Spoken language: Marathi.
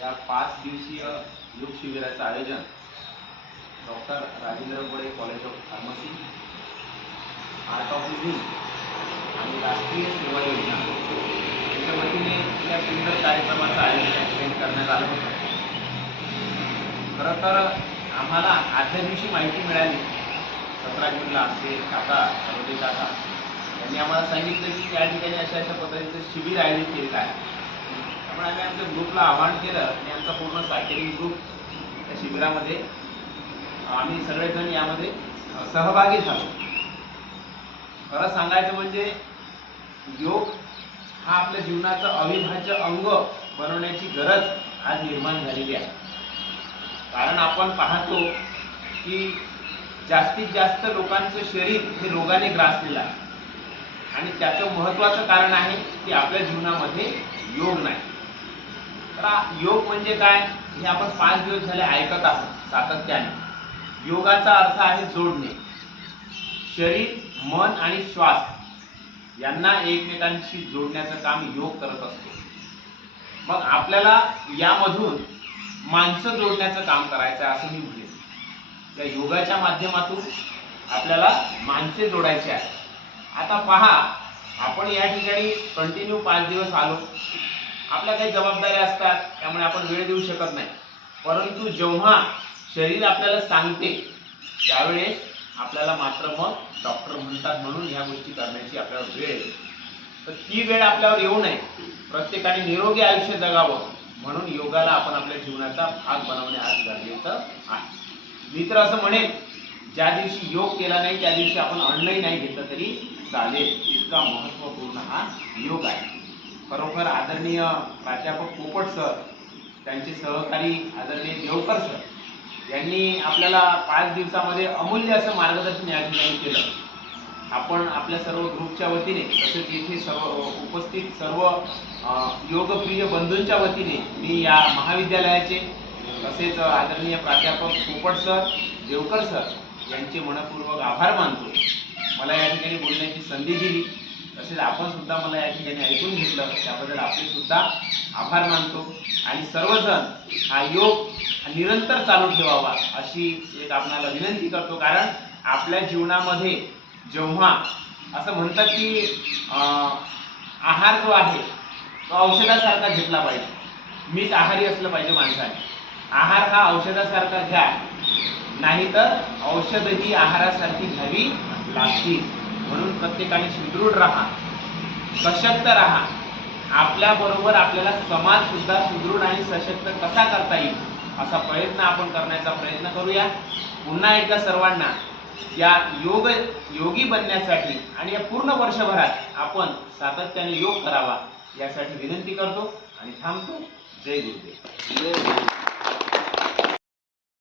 या 5 दिवसीय योग शिबिराचं आयोजन doctor Rajendra Gode college of pharmacy, art of living आणि राष्ट्रीय सेवा योजना यांच्या वतीने या सुंदर कार्यक्रमाचं आयोजन करण्यात आलं होतं. खरं तर आम्हाला आजच्या दिवशी माहिती मिळाली, 17 जूनला आमचे काका सरोदे काका यांनी आम्हाला सांगितलं की या ठिकाणी अशा पद्धतीचं शिबिर आयोजित केलं आहे. त्यामुळे आम्ही आमच्या ग्रुपला आवाहन केलं आणि आमचा पूर्ण सायकलिंग ग्रुप त्या शिबिरामध्ये आम्ही सगळेजण यामध्ये सहभागी झालो. खरं सांगायचं म्हणजे योग हा आपल्या जीवनाचं अविभाज्य अंग बनवण्याची गरज आज निर्माण झालेली आहे. कारण आपण पाहतो की जास्तीत जास्त लोकांचं शरीर हे रोगाने ग्रासलेलं आहे आणि त्याचं महत्त्वाचं कारण आहे की आपल्या जीवनामध्ये योग नाही. तर योग म्हणजे काय हे आपण 5 दिवस झाले ऐकत आहोत सातत्याने. योगाचा अर्थ आहे जोडणे. शरीर, मन आणि श्वास यांना एकमेकांशी जोडण्याचं काम योग करत असतो. मग आपल्याला यामधून माणसं जोडण्याचं काम करायचं आहे असं मी म्हणेन. या योगाच्या माध्यमातून आपल्याला माणसे जोडायची आहे. आता पहा, आपण या ठिकाणी कंटिन्यू 5 दिवस आलो. आपल्या काही जबाबदाऱ्या असतात, त्यामुळे आपण वेळ देऊ शकत नाही. परंतु जेव्हा शरीर आपल्याला सांगते त्यावेळेस आपल्याला मात्र मग डॉक्टर म्हणतात म्हणून ह्या गोष्टी करण्याची आपल्याला वेळ येते. तर ती वेळ आपल्यावर येऊ नये. प्रत्येकाने निरोगी आयुष्य जगावं म्हणून योगाला आपण आपल्या जीवनाचा भाग बनवणे आज गरजेचं आहे. मी तर असं म्हणेन, ज्या दिवशी योग केला नाही त्या दिवशी आपण अन्नही नाही घेतलं तरी चालेल, इतका महत्त्वपूर्ण हा योग आहे. खरोखर आदरणीय प्राध्यापक पोपट सर, त्यांचे सहकारी आदरणीय देवकर सर यांनी आपल्याला 5 दिवसामध्ये अमूल्य असं मार्गदर्शन या ठिकाणी केलं. आपण आपल्या सर्व ग्रुपच्या वतीने तसेच इथे सर्व उपस्थित सर्व योगप्रिय बंधूंच्या वतीने मी या महाविद्यालयाचे तसेच आदरणीय प्राध्यापक पोपट सर, देवकर सर यांचे मनपूर्वक आभार मानतो. मला या ठिकाणी बोलण्याची संधी दिली, तसेच आपण सुद्धा मला या ठिकाणी ऐकून घेतलं, त्याबद्दल आपले सुद्धा आभार मानतो. आणि सर्वजण हा योग निरंतर चालू ठेवावा अशी एक आपणाला विनंती करतो. कारण आपल्या जीवनामध्ये जेव्हा असं म्हणतात की आहार जो आहे तो औषधासारखा घेतला पाहिजे. मीठ आहारी असलं पाहिजे माणसाने. आहार हा औषधासारखा घ्या, नाहीतर औषधही आहारासारखी घ्यावी लागतील. म्हणून प्रत्येकाने सुदृढ राहा, सशक्त राहा. आपल्याबरोबर आपल्याला समाज सुद्धा सुदृढ आणि सशक्त कसा करता येईल असा प्रयत्न आपण करण्याचा प्रयत्न करूया. पुन्हा एकदा सर्वांना या योगी बनण्यासाठी आणि या पूर्ण वर्षभरात आपण सातत्याने योग करावा यासाठी विनंती करतो आणि थांबतो. जय गुरुदेव.